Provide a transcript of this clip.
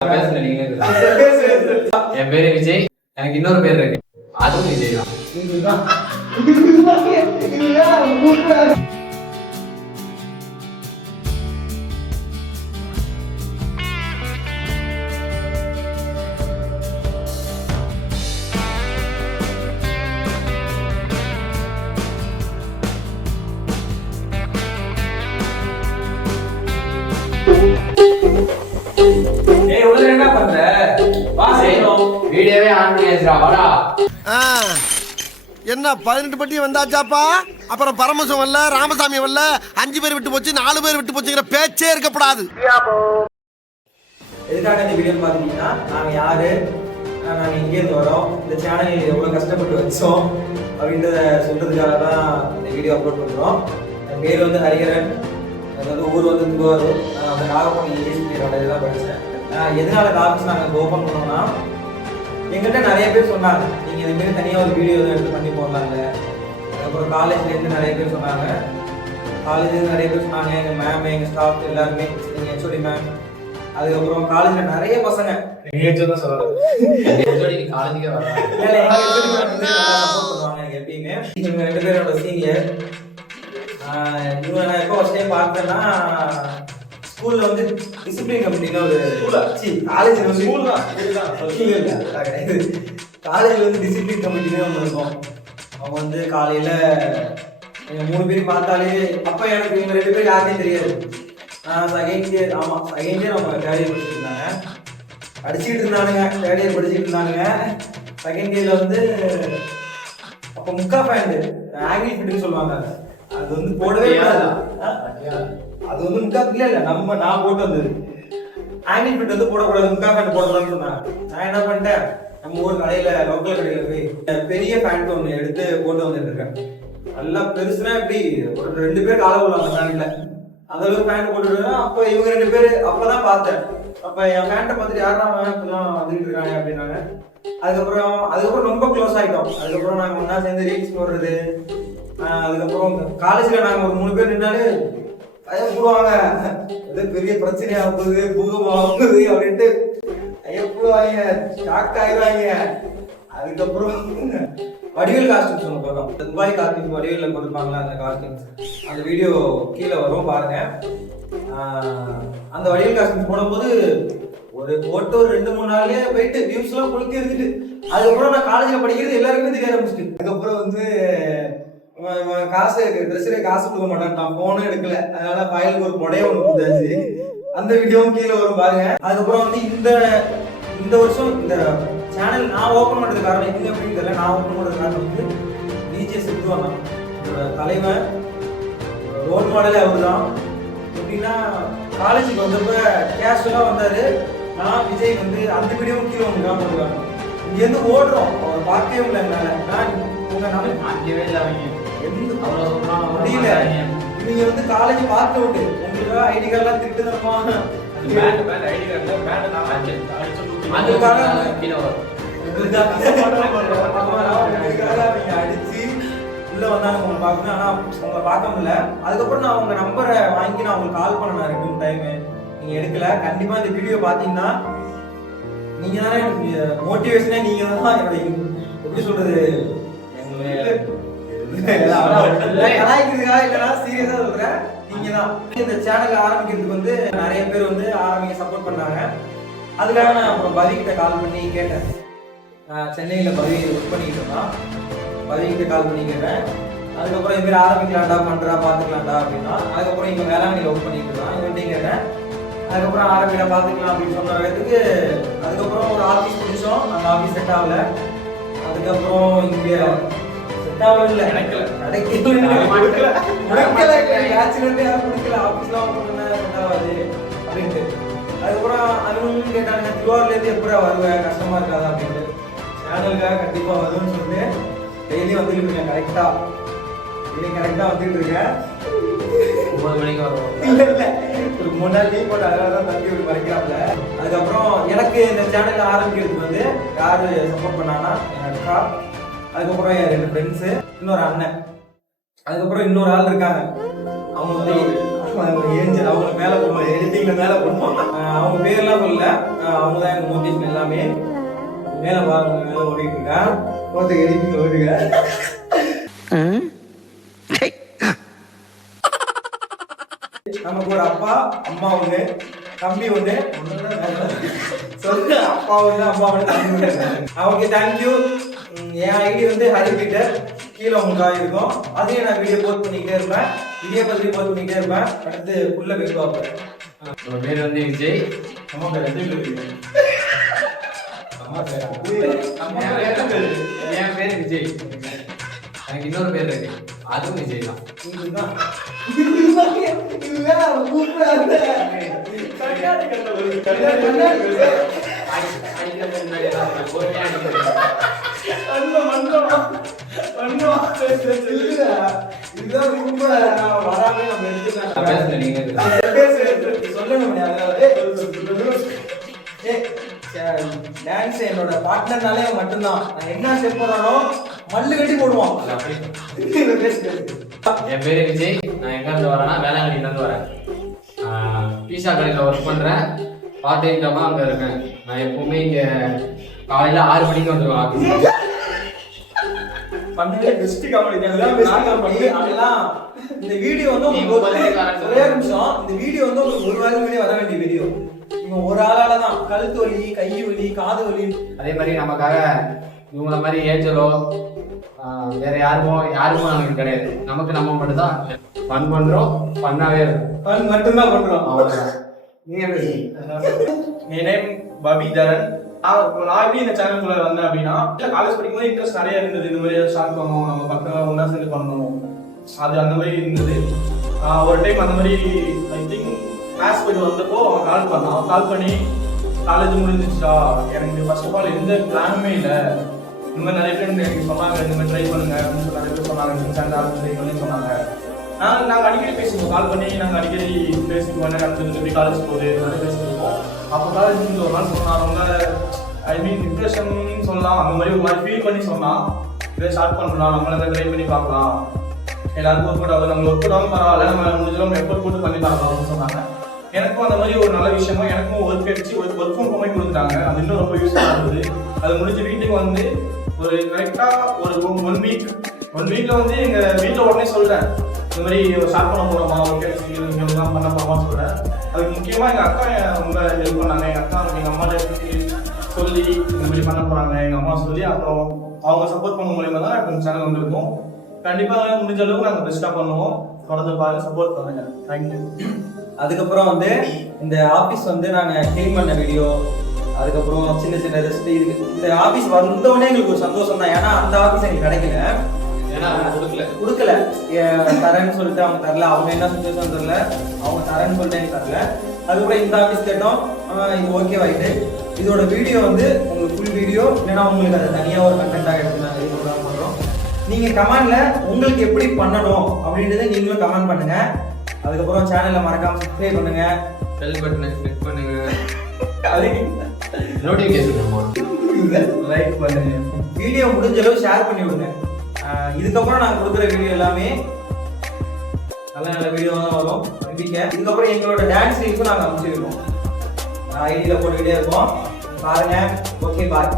என் பேரு விஜய். எனக்கு இன்னொரு பேர் இருக்கு, அதுவும் விஜய் தான். என்ன பண்ற? வா செய்யணும். வீடியோவே ஆன் பண்ணியாச்சுடா, வாடா. என்ன 18 பட்டி வந்தாச்சாப்பா? அப்புறம் பரமசம் வரல, ராமசாமி வரல, 5 பேர் விட்டு போச்சு, 4 பேர் விட்டு போச்சுங்கிற பேச்சே இருக்கப்படாது. எதுக்காக இந்த வீடியோ பாத்தீங்கன்னா, நாங்க யாரு, நாங்க எங்கேருந்து வரோம், இந்த சேனல் எவ்வளவு கஷ்டப்பட்டு வச்சோம் அப்படின்றத சொல்றதுக்காக தான் இந்த வீடியோ அப்லோட் பண்றோம். என் பேர் வந்து ஹரிகரன். அதாவது ஊர் வந்து திருவாரூர். நான் அந்த நாகப்பட்டினம் ESP தான் படித்தேன். எதனால இந்த ஆஃபீஸ் நாங்கள் ஓப்பன் பண்ணோம்னா, எங்கள்கிட்ட நிறைய பேர் சொன்னாங்க, நீங்கள் இதுமாரி தனியாக ஒரு வீடியோ எடுத்து பண்ணி போடலாங்க. அதுக்கப்புறம் காலேஜ்லேருந்து நிறைய பேர் சொன்னாங்க, காலேஜ்லேருந்து நிறைய பேர் சொன்னாங்க, எங்கள் மேம், எங்கள் ஸ்டாஃப் எல்லாருமே, எங்கள் HOD மேம், அதுக்கப்புறம் காலேஜில் நிறைய பசங்க தான் சொல்லுவாங்க காலேஜுக்கே வராங்க. சப்போர்ட் பண்ணுவாங்க எனக்கு எப்பயுமே. இவங்க 2 பேரோட சீனியர். இவங்க நான் எப்போ ஃபர்ஸ்ட் டைம் பார்த்தேன்னா, ஸ்கூல்ல வந்து டிசிப்ளின் கமிட்டினா ஒரு காலேஜ் காலேஜ்ல வந்து டிசிப்ளின் கமிட்டினே ஒன்று இருக்கும். அவங்க வந்து காலையில 3 பேரும் பார்த்தாலே, அப்ப எனக்கு இவங்க 2 பேரும் யாருமே தெரியாது. செகண்ட் இயர் அவங்க தேர்ட் இயர் படிச்சுட்டு இருந்தாங்க, படிச்சுட்டு இருந்தானுங்க. தேர்ட் இயர் படிச்சுட்டு இருந்தானுங்க. செகண்ட் இயர்ல வந்து அப்போ முக்கா பேண்ட் ஆங்கிள் ஃபிட்னு சொல்லுவாங்க, அது வந்து போடவே கூடாது. அது வந்து முக்கா இல்ல நான் போட்டு வந்தது ஆங்கிள் ஃபிட் வந்து போடக்கூடாது, முக்கா பேண்ட் போடக்கூடாதுன்னு சொன்னாங்க. நான் என்ன பண்ணிட்டேன், நம்ம ஊர் கடையில லோக்கல் கடையில போய் பெரிய பேண்ட் ஒன்று எடுத்து போட்டு வந்துட்டு இருக்கேன். நல்லா பெருசுனா எப்படி ஒரு 2 பேர் கால உள்ள அந்த பேண்ட்ல அந்த அளவுக்கு பேண்ட் போட்டுட்டு. அப்போ இவங்க 2 பேர் அப்பதான் பார்த்தேன். அப்ப என் பேண்ட்டை பார்த்துட்டு யாரா இப்பதான் வந்துட்டு இருக்காங்க அப்படின்னாங்க. அதுக்கப்புறம் ரொம்ப க்ளோஸ் ஆகிட்டோம். அதுக்கப்புறம் நாங்கள் ஒன்றா சேர்ந்து ரீல்ஸ் போடுறது. அதுக்கப்புறம் காலேஜ்ல நாங்கள் ஒரு 3 பேர் நின்னாலே ஐயா போடுவாங்க, ஏதோ பெரிய பிரச்சனையா போகுது, பூகமா ஆகுது அப்படின்ட்டு ஐயா போடுவாங்க, ஷாக் ஆயிடுவாங்க. அதுக்கப்புறம் வடிவேல் காஸ்டியூம்ஸ் ஒன்று போடுறோம், துபாய் காஸ்டியூம் வடிவேலில் போட்டுருப்பாங்களா அந்த காஸ்டியூம்ஸ், அந்த வீடியோ கீழே வரும் பாருங்க. அந்த வடிவேல் காஸ்டியூம்ஸ் போடும்போது ஒரு 2-3 நாள்லயே போயிட்டு வியூஸ் எல்லாம் கொளுத்தி இருந்துட்டு, அதுக்கப்புறம் நான் காலேஜ்ல படிக்கிறது எல்லாருக்குமே தெரிய ஆரம்பிச்சிட்டு. அதுக்கப்புறம் வந்து ட்ரெஸ்ஸுக்கு காசு கொடுக்க மாட்டேன், நான் போனும் எடுக்கல, அதனால ஃபைலுக்கு ஒரு கொடையை ஒன்று கொடுத்தாச்சு. அந்த வீடியோவும் கீழே வரும் பாருங்க. அதுக்கப்புறம் வந்து இந்த வருஷம் இந்த சேனல் நான் ஓப்பன் பண்ணுறது காரணம் எங்க அப்படின்னு தெரியல. நான் ஓப்பன் பண்ணுறது காரணம் வந்து DJ சித்துவாங்க, தலைவன், ரோல் மாடலே அவர் தான். எப்படின்னா காலேஜுக்கு வந்தப்ப கேஷுவலாக வந்தாரு. நான் விஜய் வந்து அந்த வீடியோவும் கீழே ஒன்று காமிச்சிருக்காங்க. இங்கேருந்து ஓடுறோம், அவர் பார்க்கவே இல்லை என்னால. நான் உங்க நம்ம பார்க்கவே இல்லை, அவங்க முடியல. நீங்க வந்து காலேஜ் பார்க்க விட்டு உங்களுக்கு ஐடி கார்டெல்லாம் திட்டு தரமா, அடிச்சு உள்ள வந்தாலும் உங்களை பார்க்கணும். ஆனா உங்களை பார்க்க முடியல. அதுக்கப்புறம் நான் உங்க நம்பரை வாங்கி நான் உங்களுக்கு கால் பண்ண இருக்கும் டைமு, நீங்க எடுக்கல. கண்டிப்பா இந்த வீடியோ பாத்தீங்கன்னா நீங்க தானே மோட்டிவேஷனே, நீங்க தான் என்னோட எப்படி சொல்றது, சீரியஸா சொல்றேன். நீங்க தான் இந்த சேனல் ஆரம்பிக்கிறதுக்கு வந்து நிறைய பேர் வந்து ஆரம்பிக்க சப்போர்ட் பண்ணாங்க. அதுக்காக நான் அப்புறம் பவி கிட்ட கால் பண்ணி கேட்டேன். சென்னையில பவி ஒர்க் பண்ணிக்கிட்டு இருந்தான், பவி கிட்ட கால் பண்ணி கேட்டேன். அதுக்கப்புறம் இது மாதிரி ஆரம்பிக்கலாம்டா, பண்றா, பாத்துக்கலாம்டா அப்படின்னா. அதுக்கப்புறம் இவங்க வேளாண்மையில ஒர்க் பண்ணிட்டு இருந்தான், இவன்ட்டையும் கேட்டேன். அதுக்கப்புறம் ஆரம்பிக்கல பாத்துக்கலாம் அப்படின்னு சொன்ன இடத்துக்கு அதுக்கப்புறம் ஒரு ஆஃபீஸ் பிடிச்சோம். அந்த ஆஃபீஸ் செட் ஆகல. அதுக்கப்புறம் இங்க இல்ல நடக்கல ஆபீஸ்ல அப்படின்ட்டு. அதுக்கப்புறம் அனுபவம் கேட்டாங்க, திருவாரூர்ல இருந்து எப்படி வருவேன், கஷ்டமா இருக்காதா அப்படின்ட்டு. சேனலுக்காக கண்டிப்பா வரும்னு சொல்லிட்டு டெய்லியும் வந்துட்டு இருக்கேன். கரெக்டா வந்துட்டு இருக்கேன். 9 மணிக்கு வருவோம். இல்ல ஒரு 3 நாள் லீவ் போட்டு அதனாலதான் தம்பி ஒரு மறைக்கிறாப்ல. அதுக்கப்புறம் எனக்கு இந்த சேனல் ஆரம்பிக்கிறதுக்கு வந்து யாரு சப்போர்ட் பண்ணாங்கன்னா என் அக்கா, அதுக்கப்புறம் என் 2 ஃப்ரெண்ட்ஸு, இன்னொரு அண்ணன், அதுக்கப்புறம் இன்னொரு ஆள் இருக்காங்க. அவங்க வந்து ஏஞ்சல், அவங்க மேலே போகணும், எடிட்டிங்ல மேலே போகணும். அவங்க பேர்லாம் சொல்லல, அவங்க தான் எனக்கு மோட்டிவேஷன் எல்லாமே. மேலே பாருங்க, மேலே ஓடிட்டு இருக்கேன். கோத்துக்கு எடிட்டிங் ஓடுங்க. நமக்கு ஒரு அப்பா அம்மா ஒன்று, தம்பி ஒன்று. சொல்லு, அப்பா ஒன்று அம்மா ஒன்று தம்பி ஒன்று. Okay, thank you. என் ஐடி வந்து ஹரி பீட்டர், கீழே உங்களுக்காக இருக்கும். அதையும் நான் வீடியோ போஸ்ட் பண்ணிக்கிட்டே இருப்பேன், வீடியோ பற்றி போஸ்ட் பண்ணிக்கிட்டே இருப்பேன். அடுத்து ஃபுல்ல பேர் பார்ப்பேன். உங்க பேர் வந்து விஜய். அம்மா பேர் எந்த பேர்? அம்மா பேரா? என் பேர் விஜய். எனக்கு இன்னொரு பேர் இருக்கு, அதுவும் விஜய் தான். டான்ஸ் என்னோட பார்ட்னர்னாலே மட்டும்தான். நான் என்ன ஸ்டெப் போறானோ மல்லு கட்டி போடுவான். என் பேரு விஜய். நான் எங்க இருந்து வரேன்னா வேளாங்கண்ணில இருந்து வரேன். பீஸா கடையில் ஒர்க் பண்றேன். பார்ட் டைம் ஜாபா அங்க இருக்கேன். நான் எப்பவுமே இங்க காலையில 6 மணிக்கு வந்துடுவேன் ஆஃபீஸ். பண்ணவே பெஸ்ட் காமெடி அதெல்லாம். இந்த வீடியோ வந்து உங்களுக்கு ஒரே நிமிஷம், இந்த வீடியோ வந்து உங்களுக்கு ஒரு வாரம் முன்னாடி வர வேண்டிய வீடியோ. இவங்க ஒரு ஆளால தான் கழுத்து வலி, கை வலி, காது வலி. அதே மாதிரி நமக்காக இவங்கள மாதிரி ஏஞ்சலோ வேற யாருமோ நமக்கு கிடையாது. நமக்கு நம்ம மட்டும் தான் ஃபன் பண்றோம், ஃபன்னாவே இருக்கும். ஃபன் மட்டும்தான் பண்றோம். அவ்வளவுதான். நீங்க எப்படி? என் நேம் பபிதரன். நான் எப்படி இந்த சேனலுக்குள்ள வந்தேன் அப்படின்னா, காலேஜ் படிக்கும்போது இன்ட்ரெஸ்ட் நிறைய இருந்தது. இந்த மாதிரி ஸ்டார்ட் பண்ணணும், நம்ம பக்கம் ஒன்றா சேர்ந்து பண்ணணும், அது அந்த மாதிரி இருந்தது. ஒரு டைம் அந்த மாதிரி ஐ திங்க் கிளாஸ் போயிட்டு வந்தப்போ அவன் கால் பண்ணான். அவன் கால் பண்ணி காலேஜ் முடிஞ்சிச்சா, எனக்கு ஃபர்ஸ்ட் ஆஃப் ஆல் எந்த பிளானுமே இல்லை, இந்த மாதிரி நிறைய ஃப்ரெண்ட் எனக்கு சொன்னாங்க, இந்த மாதிரி ட்ரை பண்ணுங்க அப்படின்னு சொல்லி நிறைய பேர் சொன்னாங்க, இந்த சேனல் ஆரம்பிச்சு சொன்னாங்க. நாங்கள் அடிக்கடி பேசுவோம், கால் பண்ணி நாங்கள் அடிக்கடி பேசிக்குவோம், என்ன நடந்தது, எப்படி காலேஜ் போகுது, நிறைய பேசிக்குவோம். அப்போ காலேஜ் முடிஞ்ச ஒரு நாள் சொன்னான், ரொம்ப ஐ மீன் டிப்ரெஷன் சொல்லலாம், அந்த மாதிரி ஒரு மாதிரி ஃபீல் பண்ணி சொன்னான். இதை ஸ்டார்ட் பண்ணலாம், நம்மளை ட்ரை பண்ணி பார்க்கலாம், எல்லாருக்கும் ஒர்க் அவுட் ஆகுது, நம்ம ஒர்க் அவுட் ஆகும் பரவாயில்ல, நம்ம முடிஞ்சளவு எஃபோர்ட் போட்டு பண்ணி பார்க்கலாம் அப்படின்னு சொன்னாங்க. எனக்கும் அந்த மாதிரி ஒரு நல்ல விஷயமா எனக்கும் ஒர்க் அடிச்சு ஒர்க் ஃப்ரம் ஹோமே கொடுத்துட்டாங்க. அது இன்னும் ரொம்ப யூஸ்ஃபுல்லாக இருந்தது. அது முடிஞ்சு வீட்டுக்கு வந்து ஒரு கரெக்டாக ஒரு 1 வீக்ல வந்து எங்கள் வீட்டில் உடனே சொல்கிறேன், இந்த மாதிரி ஸ்டார்ட் பண்ண போகிறோமா, ஓகே இங்கெல்லாம் பண்ண போகிறோமான்னு சொல்கிறேன். அதுக்கு முக்கியமாக எங்கள் அக்கா ரொம்ப ஹெல்ப் பண்ணாங்க. எங்கள் அக்கா எங்கள் அம்மாட்ட சொல்லி இந்த மாதிரி பண்ண போகிறாங்க, எங்கள் அம்மா சொல்லி அப்புறம் அவங்க சப்போர்ட் பண்ண மூலியமாக தான் இப்போ சேனல் வந்துருக்கோம். கண்டிப்பாக முடிஞ்ச அளவுக்கு நாங்கள் பெஸ்ட்டாக பண்ணுவோம். தொடர்ந்து பாருங்க, சப்போர்ட் பண்ணுங்க. தேங்க்யூ. அதுக்கப்புறம் வந்து இந்த ஆஃபீஸ் வந்து நாங்கள் க்ளீன் பண்ண வீடியோ, அதுக்கப்புறம் சின்ன சின்ன ரெஸ்ட், இதுக்கு இந்த ஆஃபீஸ் வந்தோடனே எங்களுக்கு ஒரு சந்தோஷம் தான். ஏன்னா அந்த ஆஃபீஸ் எங்களுக்கு கிடைக்கல, ஏன்னா கொடுக்கல தரேன்னு சொல்லிட்டு அவங்க தரல. அவங்க என்ன சுச்சுவேஷன் தெரியல, அவங்க தரேன்னு சொல்லிட்டு எனக்கு தரல. அதுக்கப்புறம் இந்த ஆஃபீஸ் கேட்டோம், இது ஓகே ஆகிட்டு. இதோட வீடியோ வந்து உங்களுக்கு ஃபுல் வீடியோ இல்லைன்னா உங்களுக்கு அதை தனியாக ஒரு கண்டென்ட்டாக எடுத்து நாங்கள் இது பண்ணுறோம். நீங்கள் கமெண்டில் உங்களுக்கு எப்படி பண்ணணும் அப்படின்றத நீங்களும் கமெண்ட் பண்ணுங்கள். அதுக்கப்புறம் சேனலை மறக்காமல் சப்ஸ்கிரைப் பண்ணுங்கள், பெல் பட்டனை கிளிக் பண்ணுங்க, அதுக்கு நோட்டிஃபிகேஷன் லைக் பண்ணுங்க, வீடியோ முடிஞ்ச அளவு ஷேர் பண்ணி விடுங்க. இதுக்கப்புறம் நாங்கள் கொடுக்குற வீடியோ எல்லாமே நல்ல நல்ல வீடியோ தான் வரும் நம்பிக்கை. இதுக்கப்புறம் எங்களோட டான்ஸ் ரீல்ஸும் நாங்கள் அமைச்சிருக்கோம், ஐடியில் போட்டுக்கிட்டே இருக்கோம், பாருங்க. ஓகே, பாய்.